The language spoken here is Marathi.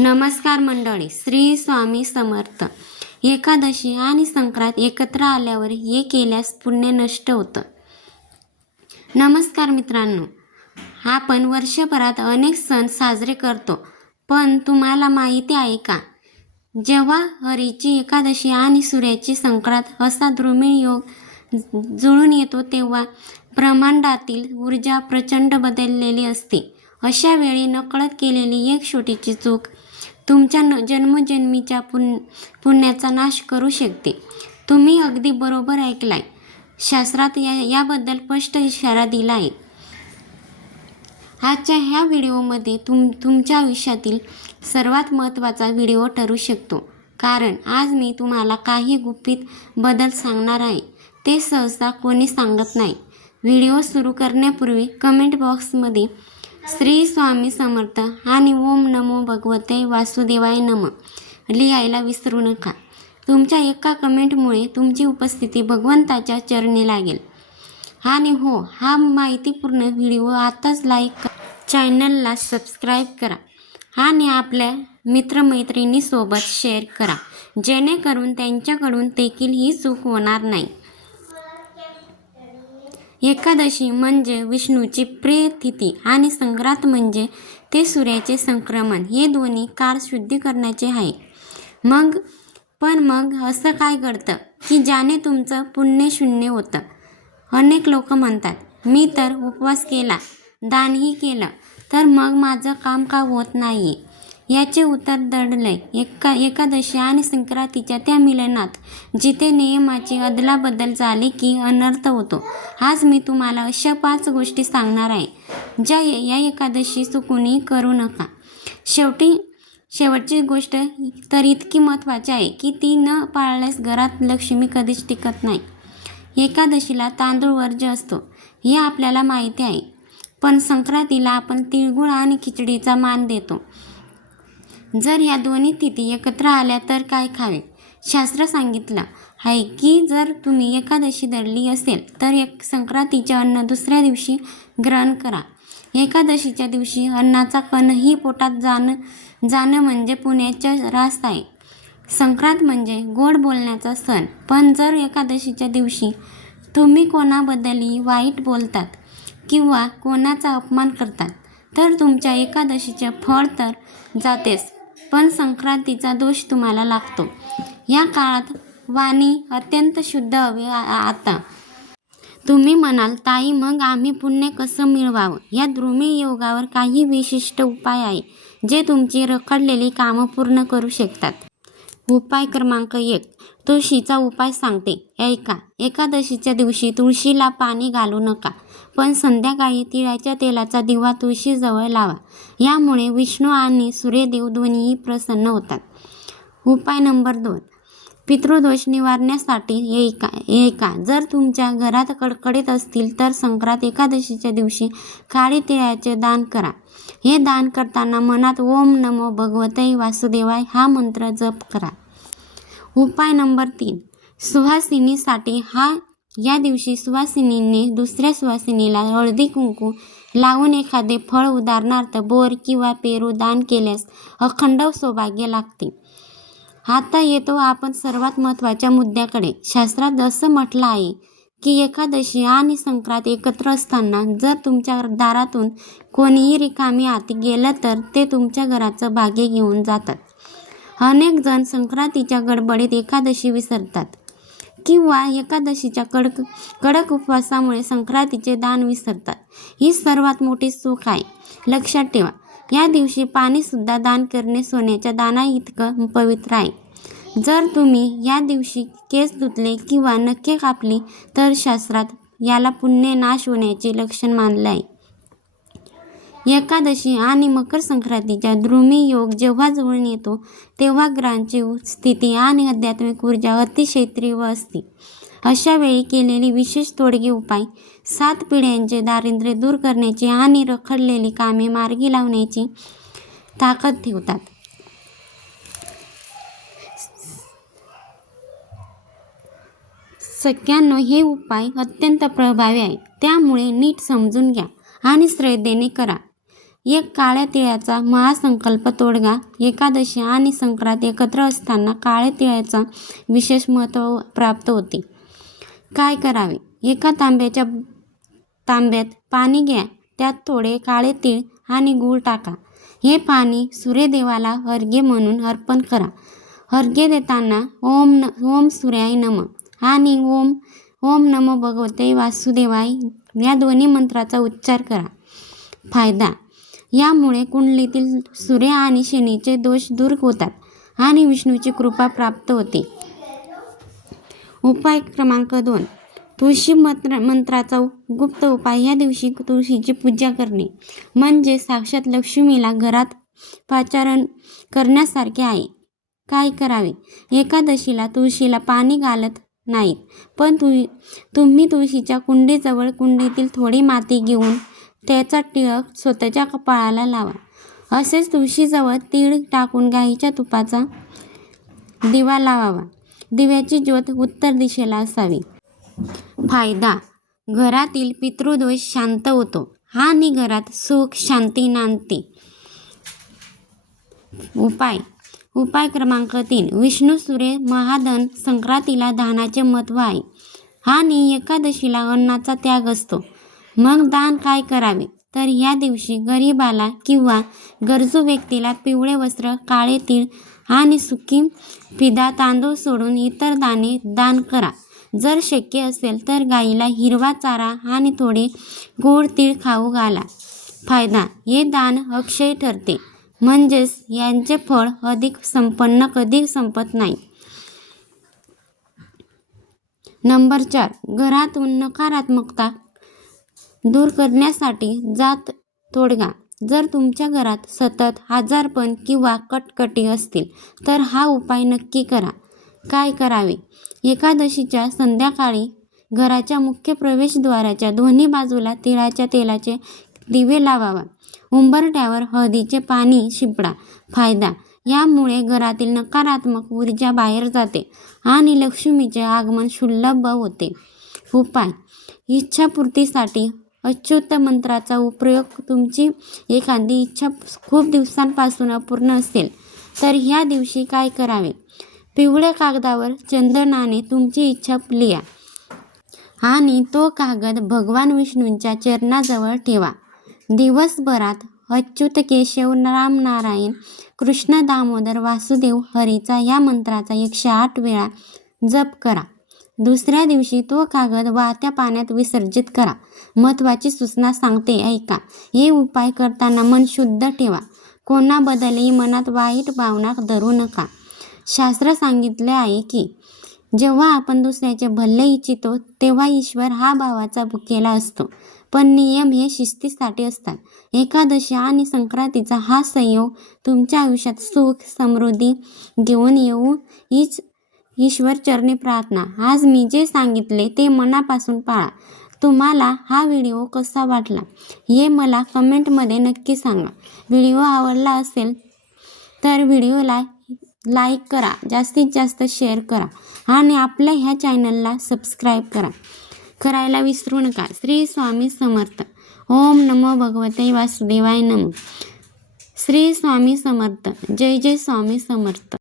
नमस्कार मंडळी, श्री स्वामी समर्थ. एकादशी आणि संक्रांत एकत्र आल्यावर हे केल्यास पुण्य नष्ट होतं. नमस्कार मित्रांनो, आपण वर्षभरात अनेक सण साजरे करतो, पण तुम्हाला माहिती आहे का, जेव्हा हरीची एकादशी आणि सूर्याची संक्रांत असा दुर्मिळ योग जुळून येतो तेव्हा ब्रह्मांडातील ऊर्जा प्रचंड बदललेली असते. अशा वेळी नकळत केलेली एक छोटीशी चूक तुमच्या जन्मजन्मीच्या पुण्याचा नाश करू शकते. तुम्ही अगदी बरोबर ऐकलाय. शास्त्रात याबद्दल स्पष्ट इशारा दिला आहे. आजच्या ह्या व्हिडिओमध्ये तुमच्या आयुष्यातील सर्वात महत्त्वाचा व्हिडिओ ठरू शकतो, कारण आज मी तुम्हाला काही गुपित बदल सांगणार आहे. ते सहसा कोणी सांगत नाही. व्हिडिओ सुरू करण्यापूर्वी कमेंट बॉक्समध्ये श्री स्वामी समर्थ आणि ओम नमो भगवते वासुदेवाय नमः लिहायला विसरू नका. तुमच्या एका कमेंटमुळे तुमची उपस्थिती भगवंताच्या चरणी लागेल. आणि हो, हा माहितीपूर्ण व्हिडिओ आताच लाईक करा, चॅनलला सबस्क्राईब करा आणि आपल्या मित्रमैत्रिणींसोबत शेअर करा, जेणेकरून त्यांच्याकडून देखील ही चूक होणार नाही. एकादशी म्हणजे विष्णूची प्रिय तिथी आणि संक्रांत म्हणजे ते सूर्याचे संक्रमण. हे दोन्ही काळ शुद्धीकरणाचे आहे. मग असं काय घडतं की ज्याने तुमचं पुण्य शून्य होतं? अनेक लोक म्हणतात, मी तर उपवास केला, दानही केलं, तर मग माझं काम का होत नाही? याचे उत्तर दडलंय एकादशी आणि संक्रांतीच्या त्या मिलनात, जिथे नियमाची अदलाबदल झाली की अनर्थ होतो. आज मी तुम्हाला अशा 5 गोष्टी सांगणार आहे ज्या या एकादशी चुकूनही करू नका. शेवटची गोष्ट तर इतकी महत्त्वाची आहे की ती न पाळल्यास घरात लक्ष्मी कधीच टिकत नाही. एकादशीला तांदूळ वर्ज्य असतो हे आपल्याला माहिती आहे, पण संक्रांतीला आपण तिळगुळ आणि खिचडीचा मान देतो. जर या दोन्ही तिथी एकत्र आल्या तर काय खावे? शास्त्र सांगितलं आहे की जर तुम्ही एकादशी धरली असेल तर संक्रांतीचे अन्न दुसऱ्या दिवशी ग्रहण करा. एकादशीच्या दिवशी अन्नाचा कणही पोटात जाणं म्हणजे पुण्याचा रास आहे. संक्रांत म्हणजे गोड बोलण्याचा सण, पण जर एकादशीच्या दिवशी तुम्ही कोणाबद्दलही वाईट बोलतात किंवा कोणाचा अपमान करतात तर तुमच्या एकादशीचे फळ तर जातेच, पण संक्रांतीचा दोष तुम्हाला लागतो. या काळात वाणी अत्यंत शुद्ध हवी. आता तुम्ही म्हणाल, ताई मग आम्ही पुण्य कसं मिळवावं? या दुर्मिळ योगावर काही विशिष्ट उपाय आहे जे तुमची रखडलेली कामं पूर्ण करू शकतात. उपाय क्रमांक 1, तुळशीचा उपाय सांगते, ऐका. एकादशीच्या दिवशी तुळशीला पाणी घालू नका, पण संध्याकाळी तिळाच्या तेलाचा दिवा तुळशीजवळ लावा. यामुळे विष्णू आणि सूर्यदेव दोन्हीही प्रसन्न होतात. उपाय नंबर 2, पितृदोष निवारण्यासाठी ऐका. जर तुमच्या घरात कडकडीत असतील तर संक्रांत एकादशीच्या दिवशी काळी तिळाचे दान करा. हे दान करताना मनात ओम नमो भगवते वासुदेवाय हा मंत्र जप करा. उपाय नंबर 3, सुवासिनीसाठी या दिवशी सुवासिनीने दुसऱ्या सुवासिनीला हळदी कुंकू लावून एखादे फळ, उदाहरणार्थ बोर किंवा पेरू दान केल्यास अखंड सौभाग्य लागते. आता येतो आपण सर्वात महत्त्वाच्या मुद्द्याकडे. शास्त्रात असं म्हटलं आहे की एकादशी आणि संक्रांत एकत्र असताना जर तुमच्या दारातून कोणीही रिकामी हाती गेलं तर ते तुमच्या घराचं भाग्य घेऊन जातात. अनेक जण संक्रांतीच्या गडबडीत एकादशी विसरतात किंवा एकादशीच्या कडक उपवासामुळे संक्रांतीचे दान विसरतात. ही सर्वात मोठी चूक आहे. लक्षात ठेवा, या दिवशी पाणीसुद्धा दान करणे सोन्याच्या दानाइतकं पवित्र आहे. जर तुम्ही या दिवशी केस धुतले किंवा नखे कापली तर शास्त्रात याला पुण्य नाश होण्याचे लक्षण मानले आहे. एकादशी आणि मकर संक्रांतीचा दुर्मिळ योग जेव्हा जुळून येतो तेव्हा ग्रहांची स्थिती आणि आध्यात्मिक ऊर्जा अतिशय तीव्र असते. अशा वेळी केलेले विशेष तोडगे उपाय 7 पिढ्यांचे दारिद्र्य दूर करण्याची आणि रखडलेली कामे मार्गी लावण्याची ताकद ठेवतात. सगळ्यांना हे उपाय अत्यंत प्रभावी आहेत, त्यामुळे नीट समजून घ्या आणि श्रद्धेने करा. एक काळ्या तिळाचा महासंकल्प तोडगा. एकादशी आणि संक्रांत एकत्र असताना काळ्या तिळाचा विशेष महत्त्व प्राप्त होते. काय करावे? एका तांब्यात पाणी घ्या. त्यात थोडे काळे तीळ आणि गूळ टाका. हे पाणी सूर्यदेवाला अर्घ्य म्हणून अर्पण करा. अर्घ्य देताना ओम सूर्याय नमः आणि ओम नमो भगवते वासुदेवाय या दोन्ही मंत्राचा उच्चार करा. फायदा: यामुळे कुंडलीतील सूर्य आणि शनीचे दोष दूर होतात आणि विष्णूची कृपा प्राप्त होते. उपाय क्रमांक 2. तुळशी मंत्राचा गुप्त उपाय. या दिवशी तुळशीची पूजा करणे म्हणजे साक्षात लक्ष्मीला घरात पाचारण करण्यासारखे आहे. काय करावे? एकादशीला तुळशीला पाणी घालत नाहीत, पण तुम्ही तुळशीच्या कुंडीजवळ कुंडीतील थोडी माती घेऊन त्याचा टिळक स्वतःच्या कपाळाला लावा. असेच तुळशीजवळ तीळ टाकून गाईच्या तुपाचा दिवा लावावा. दिव्याची ज्योत उत्तर दिशेला असावी. फायदा: घरातील पितृदोष शांत होतो आणि घरात सुख शांती नांदते. उपाय क्रमांक 3. विष्णू सूर्य महाधन. संक्रांतीला दानाचे महत्त्व आहे आणि एकादशीला अन्नाचा त्याग असतो. मग दान काय करावे? तर ह्या दिवशी गरिबाला किंवा गरजू व्यक्तीला पिवळे वस्त्र, काळे तीळ आणि सुकी पिदा तांदूळ सोडून इतर दाने दान करा. जर शक्य असेल तर गाईला हिरवा चारा आणि थोडे गोड तीळ खाऊ घाला. फायदा: हे दान अक्षय ठरते, म्हणजेच यांचे फळ कधी संपत नाही. नंबर 4. घरातून नकारात्मकता दूर करण्यासाठी जात तोडगा. जर तुमच्या घरात सतत आजारपण किंवा कटकटी असतील तर हा उपाय नक्की करा. काय करावे? एकादशीच्या संध्याकाळी घराच्या मुख्य प्रवेशद्वाराच्या दोन्ही बाजूला तिळाच्या तेलाचे दिवे लावावा. उंबरठ्यावर हळदीचे पाणी शिंपडा. फायदा: यामुळे घरातील नकारात्मक ऊर्जा बाहेर जाते आणि लक्ष्मीचे आगमन सुलभ होते. उपाय: इच्छापूर्तीसाठी अच्युत मंत्राचा प्रयोग. तुमची एखादी इच्छा खूप दिवसांपासून अपूर्ण असेल तर ह्या दिवशी काय करावे? पिवळ्या कागदावर चंदनाने तुमची इच्छा लिहा आणि तो कागद भगवान विष्णूंच्या चरणाजवळ ठेवा. दिवसभरात अच्युत केशव राम नारायण कृष्ण दामोदर वासुदेव हरीचा या मंत्राचा 108 वेळा जप करा. दुसऱ्या दिवशी तो कागद वाहत्या पाण्यात विसर्जित करा. महत्त्वाची सूचना सांगते, ऐका. हे उपाय करताना मन शुद्ध ठेवा. कोणाबद्दलही मनात वाईट भावना धरू नका. शास्त्र सांगितले आहे की जेव्हा आपण दुसऱ्याचे भले इच्छितो तेव्हा ईश्वर हा भावाचा भुकेला असतो. पण नियम हे शिस्तीसाठी असतात. एकादशी आणि संक्रांतीचा हा संयोग तुमच्या आयुष्यात सुख समृद्धी घेऊन येऊ हीच ईश्वर चरणी प्रार्थना. आज मी जे सांगितले ते मनापासून पाळा. तुम्हाला हा व्हिडिओ कसा वाटला हे मला कमेंटमध्ये नक्की सांगा. व्हिडिओ आवडला असेल तर व्हिडिओला लाईक करा, जास्तीत जास्त शेअर करा आणि आपल्या ह्या चॅनलला सबस्क्राईब करायला विसरू नका. श्री स्वामी समर्थ. ओम नमो भगवते वासुदेवाय नमः. श्री स्वामी समर्थ. जय जय स्वामी समर्थ.